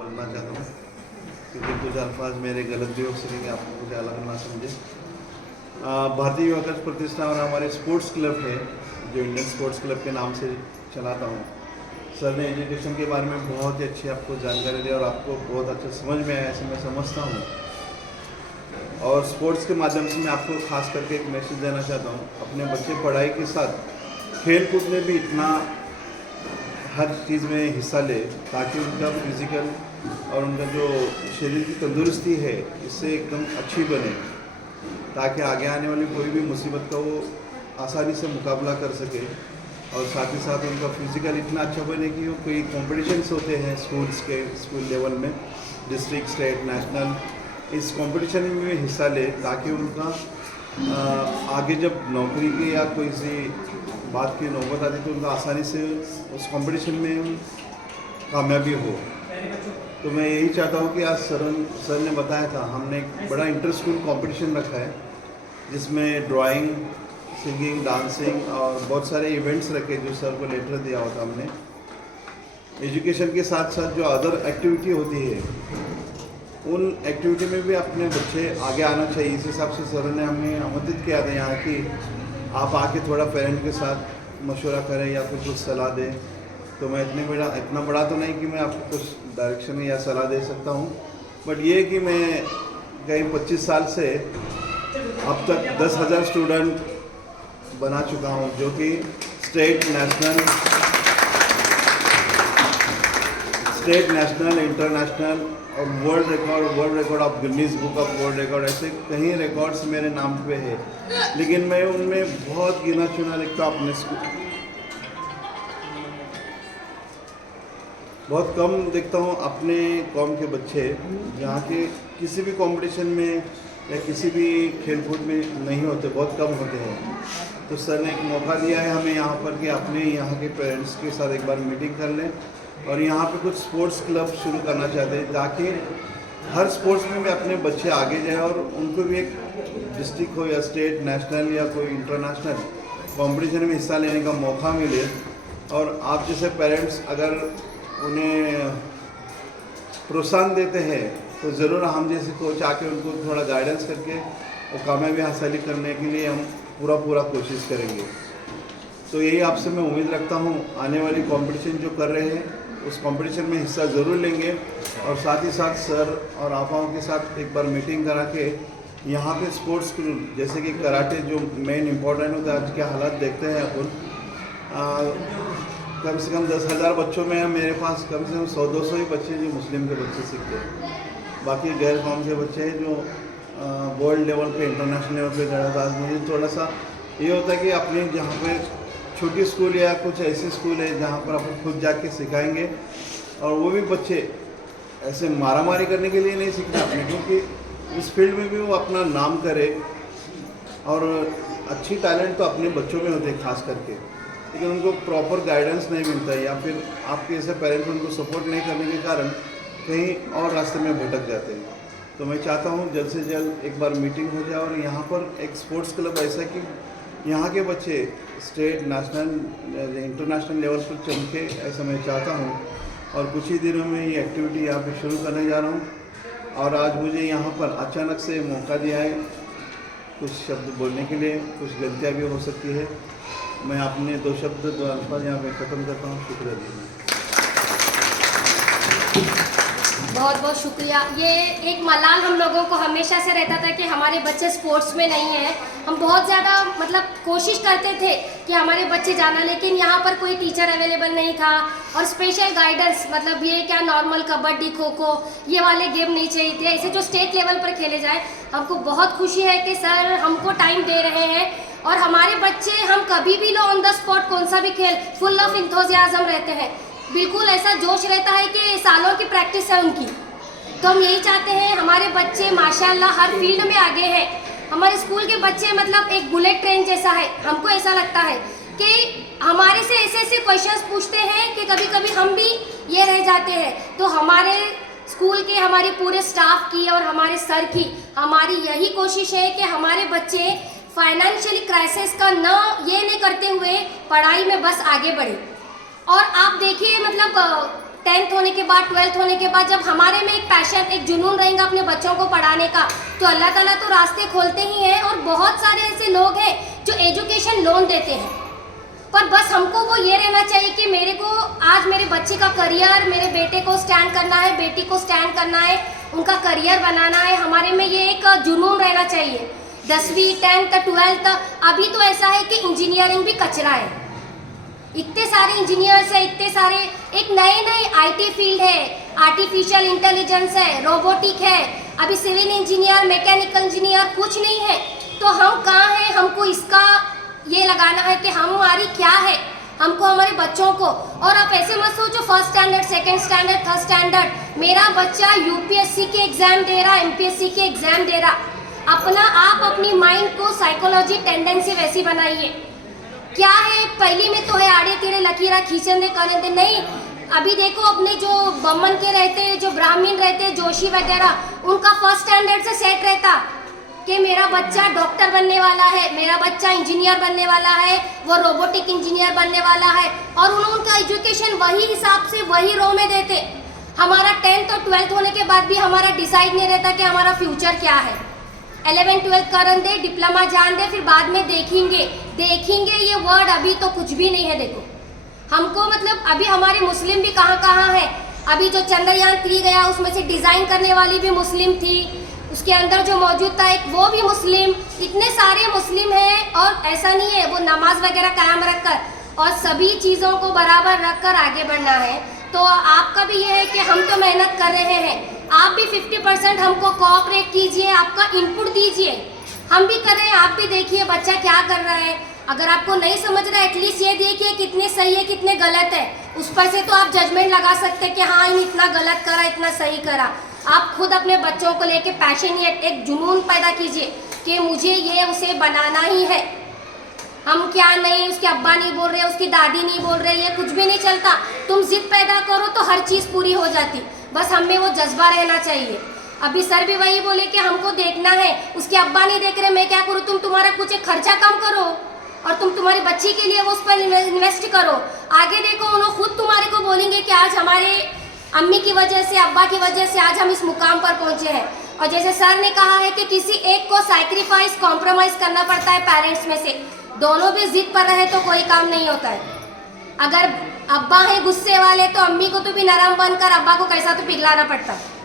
बोलना चाहता हूँ, क्योंकि कुछ अल्फाज मेरे गलत भी हो सकेंगे, आपको कुछ अलग ना समझे। भारतीय युवा कल्च प्रतिष्ठान और हमारे स्पोर्ट्स क्लब है जो इंडियन स्पोर्ट्स क्लब के नाम से चलाता हूँ। सर ने एजुकेशन के बारे में बहुत ही अच्छी आपको जानकारी दी और आपको बहुत अच्छा समझ में आया, ऐसे मैं समझता हूँ। और स्पोर्ट्स के माध्यम से मैं आपको खास करके एक मैसेज देना चाहता हूँ, अपने बच्चे पढ़ाई के साथ खेल कूद में भी इतना हर चीज़ में हिस्सा ले ताकि उनका फिज़िकल और उनका जो शरीर की तंदुरुस्ती है इससे एकदम अच्छी बने, ताकि आगे आने वाली कोई भी मुसीबत का वो आसानी से मुकाबला कर सके। और साथ ही साथ उनका फिज़िकल इतना अच्छा बने कि वो कोई कॉम्पिटिशन्स होते हैं स्कूल लेवल में, डिस्ट्रिक्ट, स्टेट, नेशनल, इस कंपटीशन में भी हिस्सा ले ताकि उनका आगे जब नौकरी की या कोई सी बात की नौबत आती तो उनका आसानी से उस कंपटीशन में कामयाबी हो। तो मैं यही चाहता हूँ कि आज सर ने बताया था, हमने एक बड़ा इंटर स्कूल कॉम्पिटिशन रखा है जिसमें ड्राइंग, सिंगिंग, डांसिंग और बहुत सारे इवेंट्स रखे जो सर को लेटर दिया होता हमने। एजुकेशन के साथ साथ जो अदर एक्टिविटी होती है उन एक्टिविटी में भी अपने बच्चे आगे आना चाहिए। इस हिसाब से सर ने हमें आमंत्रित किया था यहाँ कि आप आके थोड़ा पेरेंट के साथ मशवरा करें या फिर कुछ सलाह दें। तो मैं इतना बड़ा तो नहीं कि मैं आपको कुछ डायरेक्शन या सलाह दे सकता हूँ, बट ये कि मैं करीब 25 साल से अब तक 10,000 स्टूडेंट बना चुका हूँ, जो कि स्टेट, नेशनल, इंटरनेशनल और world record of Guinness book of world record, ऐसे कई रिकॉर्ड्स मेरे नाम पे है। लेकिन मैं उनमें बहुत गिना चुना लिखता हूँ, अपने स्कूल बहुत कम देखता हूँ अपने कौम के बच्चे जहाँ के किसी भी कंपटीशन में या किसी भी खेल कूद में नहीं होते, बहुत कम होते हैं। तो सर ने एक मौका दिया है हमें यहाँ पर कि अपने यहाँ के पेरेंट्स के साथ एक बार मीटिंग कर लें और यहाँ पे कुछ स्पोर्ट्स क्लब शुरू करना चाहते हैं ताकि हर स्पोर्ट्स में भी अपने बच्चे आगे जाएं और उनको भी एक डिस्ट्रिक्ट हो या स्टेट, नेशनल या कोई इंटरनेशनल कंपटीशन में हिस्सा लेने का मौका मिले। और आप जैसे पेरेंट्स अगर उन्हें प्रोत्साहन देते हैं तो ज़रूर हम जैसे कोच आके उनको थोड़ा गाइडेंस करके और कामयाबी हासिल करने के लिए हम पूरा कोशिश करेंगे। तो यही आपसे मैं उम्मीद रखता हूँ, आने वाली कंपटीशन जो कर रहे हैं उस कंपटीशन में हिस्सा ज़रूर लेंगे और साथ ही साथ सर और आपाओं के साथ एक बार मीटिंग करा के यहाँ पे स्पोर्ट्स जैसे कि कराटे जो मेन इम्पोर्टेंट होता है, आज के हालात देखते हैं अपन, कम से कम 10,000 बच्चों में मेरे पास कम से कम 100-200 ही बच्चे जो मुस्लिम के बच्चे सीखते हैं, बाकी गैर कौम के बच्चे हैं जो वर्ल्ड लेवल पे, इंटरनेशनल लेवल पे गए। तो मुझे थोड़ा सा ये होता है कि अपने जहाँ पे छोटी स्कूल या कुछ ऐसे स्कूल है जहाँ पर अपन खुद जाके सिखाएंगे और वो भी बच्चे ऐसे मारामारी करने के लिए नहीं सीखते अपने, क्योंकि इस फील्ड में भी वो अपना नाम करे। और अच्छी टैलेंट तो अपने बच्चों में होते हैं खास करके, लेकिन उनको प्रॉपर गाइडेंस नहीं मिलता है या फिर आपके ऐसे पेरेंट्स उनको सपोर्ट नहीं करने के कारण कहीं और रास्ते में भटक जाते हैं। तो मैं चाहता हूँ जल्द से जल्द एक बार मीटिंग हो जाए और यहाँ पर एक स्पोर्ट्स क्लब ऐसा कि यहाँ के बच्चे स्टेट, नेशनल, इंटरनेशनल लेवल पर चमके, ऐसा मैं चाहता हूँ। और कुछ ही दिनों में ये एक्टिविटी यहाँ पे शुरू करने जा रहा हूँ और आज मुझे यहाँ पर अचानक से मौका दिया है कुछ शब्द बोलने के लिए। कुछ गलतियाँ भी हो सकती है, मैं अपने 2 शब्द 2 अल्फाज यहाँ पे ख़त्म करता हूँ। शुक्रिया जी। बहुत बहुत शुक्रिया। ये एक मलाल हम लोगों को हमेशा से रहता था कि हमारे बच्चे स्पोर्ट्स में नहीं हैं। हम बहुत ज़्यादा कोशिश करते थे कि हमारे बच्चे जाना, लेकिन यहाँ पर कोई टीचर अवेलेबल नहीं था और स्पेशल गाइडेंस ये क्या नॉर्मल कबड्डी, खो खो ये वाले गेम नहीं चाहिए थे, ऐसे जो स्टेट लेवल पर खेले जाए। हमको बहुत खुशी है कि सर हमको टाइम दे रहे हैं और हमारे बच्चे, हम कभी भी लो ऑन द स्पॉट कौन सा भी खेल फुल ऑफ इंथुजियाज्म रहते हैं, बिल्कुल ऐसा जोश रहता है कि सालों की प्रैक्टिस है उनकी। तो हम यही चाहते हैं हमारे बच्चे माशाल्लाह हर फील्ड में आगे हैं। हमारे स्कूल के बच्चे एक बुलेट ट्रेन जैसा है। हमको ऐसा लगता है कि हमारे से ऐसे ऐसे क्वेश्चंस पूछते हैं कि कभी कभी हम भी ये रह जाते हैं। तो हमारे स्कूल के, हमारे पूरे स्टाफ की और हमारे सर की हमारी यही कोशिश है कि हमारे बच्चे फाइनेंशियली क्राइसिस का ये नहीं करते हुए पढ़ाई में बस आगे बढ़े। और आप देखिए 10th होने के बाद 12th होने के बाद जब हमारे में एक पैशन, एक जुनून रहेगा अपने बच्चों को पढ़ाने का, तो अल्लाह ताला तो रास्ते खोलते ही हैं। और बहुत सारे ऐसे लोग हैं जो एजुकेशन लोन देते हैं, पर बस हमको वो ये रहना चाहिए कि मेरे को आज मेरे बच्चे का करियर, मेरे बेटे को स्टैंड करना है, बेटी को स्टैंड करना है, उनका करियर बनाना है। हमारे में ये एक जुनून रहना चाहिए। 10वीं 10th 12th अभी तो ऐसा है कि इंजीनियरिंग भी कचरा है, इतने सारे इंजीनियर्स है, इतने सारे एक नए नए आईटी फील्ड है, आर्टिफिशियल इंटेलिजेंस है, रोबोटिक है, अभी सिविल इंजीनियर, मैकेनिकल इंजीनियर कुछ नहीं है। तो हम कहाँ हैं? हमको इसका ये लगाना है कि हमारी क्या है, हमको हमारे बच्चों को। और आप ऐसे मत सोचो first standard, second standard, third standard, मेरा बच्चा यूपीएससी के एग्जाम दे रहा, एमपीएससी के एग्जाम दे रहा। अपना आप अपनी माइंड को साइकोलॉजी टेंडेंसी वैसी बनाइए। क्या है, पहली में तो है आड़े तेरे लकीरा खींचने करने दे, नहीं। अभी देखो अपने जो बमन के रहते हैं, जो ब्राह्मण रहते हैं, जोशी वगैरह, उनका फर्स्ट स्टैंडर्ड से सेट रहता कि मेरा बच्चा डॉक्टर बनने वाला है, मेरा बच्चा इंजीनियर बनने वाला है, वो रोबोटिक इंजीनियर बनने वाला है, और उनका एजुकेशन वही हिसाब से वही रो में देते। हमारा 10th और 12th होने के बाद भी हमारा डिसाइड नहीं रहता कि हमारा फ्यूचर क्या है। 11th 12th करन दे, डिप्लोमा जान दे, फिर बाद में देखेंगे। ये वर्ड अभी तो कुछ भी नहीं है। देखो हमको मतलब अभी हमारे मुस्लिम भी कहाँ कहाँ है। अभी जो चंद्रयान 3 गया उसमें से डिज़ाइन करने वाली भी मुस्लिम थी, उसके अंदर जो मौजूद था एक वो भी मुस्लिम, इतने सारे मुस्लिम हैं। और ऐसा नहीं है, वो नमाज वगैरह कायम रखकर और सभी चीज़ों को बराबर रखकर आगे बढ़ना है। तो आपका भी ये है कि हम तो मेहनत कर रहे हैं, आप भी 50% हमको कोऑपरेट कीजिए, आपका इनपुट दीजिए। हम भी कर रहे हैं, आप भी देखिए बच्चा क्या कर रहा है। अगर आपको नहीं समझ रहा है एटलीस्ट ये देखिए कितने सही है कितने गलत है, उस पर से तो आप जजमेंट लगा सकते हैं कि हाँ इन इतना गलत करा इतना सही करा। आप खुद अपने बच्चों को लेके पैशनेट एक जुनून पैदा कीजिए कि मुझे ये उसे बनाना ही है। हम क्या नहीं, उसके अब्बा नहीं बोल रहे, उसकी दादी नहीं बोल रहे, ये कुछ भी नहीं चलता। तुम जिद पैदा करो तो हर चीज़ पूरी हो जाती, बस हमें वो जज्बा रहना चाहिए। अभी सर भी वही बोले कि हमको देखना है, उसके अब्बा नहीं देख रहे, मैं क्या करूँ। तुम तुम्हारा कुछ एक खर्चा कम करो और तुम तुम्हारी बच्ची के लिए वो उस पर इन्वेस्ट करो। आगे देखो उन्होंने खुद तुम्हारे को बोलेंगे कि आज हमारे अम्मी की वजह से, अब्बा की वजह से आज हम इस मुकाम पर पहुँचे हैं। और जैसे सर ने कहा है कि किसी एक को सैक्रिफाइस, कॉम्प्रोमाइज़ करना पड़ता है पेरेंट्स में से। दोनों भी जिद पर रहे तो कोई काम नहीं होता है। अगर अब्बा है गुस्से वाले तो अम्मी को तो भी नरम बनकर अब्बा को कैसा तो पिघलाना पड़ता है।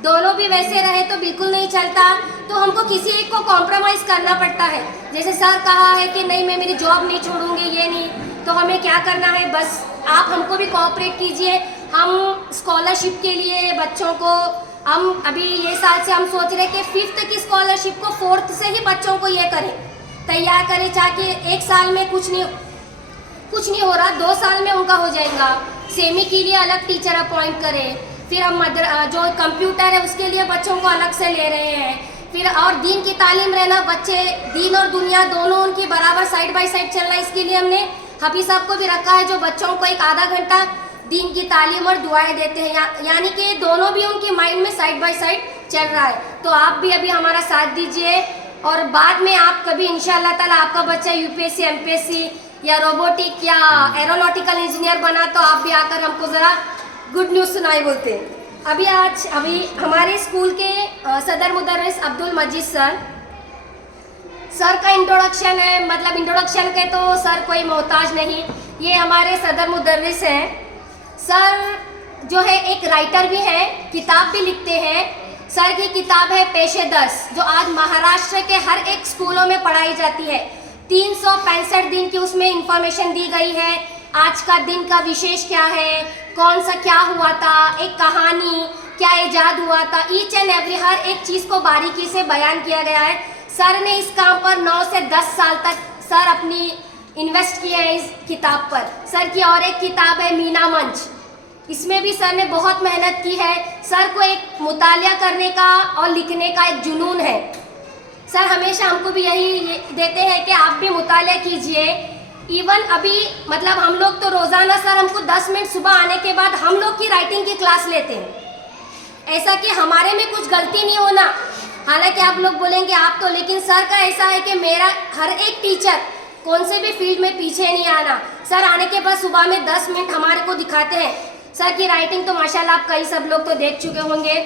दोनों भी वैसे रहे तो बिल्कुल नहीं चलता, तो हमको किसी एक को कॉम्प्रोमाइज़ करना पड़ता है। जैसे सर कहा है कि नहीं मैं मेरी जॉब नहीं छोड़ूंगी, ये नहीं, तो हमें क्या करना है, बस आप हमको भी कोऑपरेट कीजिए। हम स्कॉलरशिप के लिए बच्चों को, हम अभी ये साल से हम सोच रहे कि 5th की स्कॉलरशिप को 4th से ही बच्चों को ये करें, तैयार करें, ताकि एक साल में कुछ नहीं हो रहा, 2 साल में उनका हो जाएगा। सेमी के लिए अलग टीचर अपॉइंट करें, फिर हम जो कंप्यूटर है उसके लिए बच्चों को अलग से ले रहे हैं, फिर और दीन की तालीम रहना, बच्चे दीन और दुनिया दोनों उनकी बराबर साइड बाय साइड चलना, इसके लिए हमने हाफिज साहब को भी रखा है जो बच्चों को एक आधा घंटा दीन की तालीम और दुआएं देते हैं, यानी कि दोनों भी उनकी माइंड में साइड बाय साइड चल रहा है। तो आप भी अभी हमारा साथ दीजिए और बाद में आप कभी इंशाअल्लाह ताला आपका बच्चा यूपीएससी, एमपीएससी या रोबोटिक या एरोनॉटिकल इंजीनियर बना तो आप भी आकर हमको ज़रा गुड न्यूज़ सुनाई बोलते हैं। अभी हमारे स्कूल के सदर मुदर्रिस अब्दुल मजीद सर का इंट्रोडक्शन है, मतलब इंट्रोडक्शन के तो सर कोई मोहताज नहीं, ये हमारे सदर मुदर्रिस हैं। सर जो है एक राइटर भी हैं, किताब भी लिखते हैं। सर की किताब है पेशे दर्स, जो आज महाराष्ट्र के हर एक स्कूलों में पढ़ाई जाती है। 365 दिन की उसमें इंफॉर्मेशन दी गई है। आज का दिन का विशेष क्या है, कौन सा क्या हुआ था, एक कहानी, क्या इजाद हुआ था, ईच एंड एवरी हर एक चीज़ को बारीकी से बयान किया गया है। सर ने इस काम पर 9 से 10 साल तक सर अपनी इन्वेस्ट किए हैं इस किताब पर। सर की और एक किताब है मीना मंच, इसमें भी सर ने बहुत मेहनत की है। सर को एक मुतालिया करने का और लिखने का एक जुनून है। सर हमेशा हमको भी यही देते हैं कि आप भी मुतालिया कीजिए। इवन अभी मतलब हम लोग तो रोज़ाना सर हमको 10 मिनट सुबह आने के बाद हम लोग की राइटिंग की क्लास लेते हैं, ऐसा कि हमारे में कुछ गलती नहीं होना। हालांकि आप लोग बोलेंगे आप तो, लेकिन सर का ऐसा है कि मेरा हर एक टीचर कौन से भी फील्ड में पीछे नहीं आना। सर आने के बाद सुबह में 10 मिनट हमारे को दिखाते हैं सर की राइटिंग तो माशाल्लाह आप कई सब लोग तो देख चुके होंगे।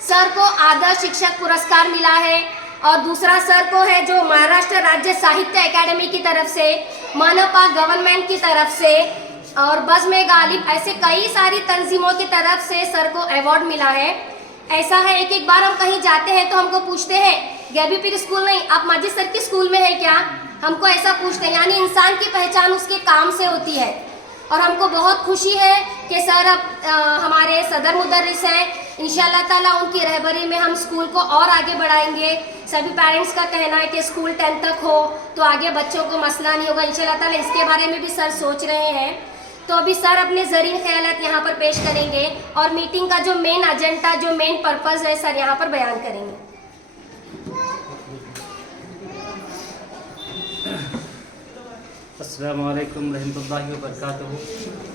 सर को आदर्श शिक्षक पुरस्कार मिला है और दूसरा सर को है जो महाराष्ट्र राज्य साहित्य अकेडमी की तरफ से, मनपा गवर्नमेंट की तरफ से और बज़्म गालिब, ऐसे कई सारी तंजीमों की तरफ से सर को अवार्ड मिला है। ऐसा है एक एक बार हम कहीं जाते हैं तो हमको पूछते हैं गैबी पीर स्कूल नहीं, आप मस्जिद सर की स्कूल में है क्या, हमको ऐसा पूछते हैं। यानी इंसान की पहचान उसके काम से होती है और हमको बहुत खुशी है कि सर अब हमारे सदर मुदर्रिस हैं। इंशाअल्लाह ताला उनकी रहबरी में हम स्कूल को और आगे बढ़ाएंगे। सभी पेरेंट्स का कहना है कि स्कूल 10 तक हो तो आगे बच्चों को मसला नहीं होगा। इंशाअल्लाह ताला इसके बारे में भी सर सोच रहे हैं। तो अभी सर अपने ज़रीन ख्यालात यहाँ पर पेश करेंगे और मीटिंग का जो मेन एजेंडा, जो मेन पर्पज़ है, सर यहाँ पर बयान करेंगे। अस्सलामु अलैकुम रहमतुल्लाहि व बरकातहू।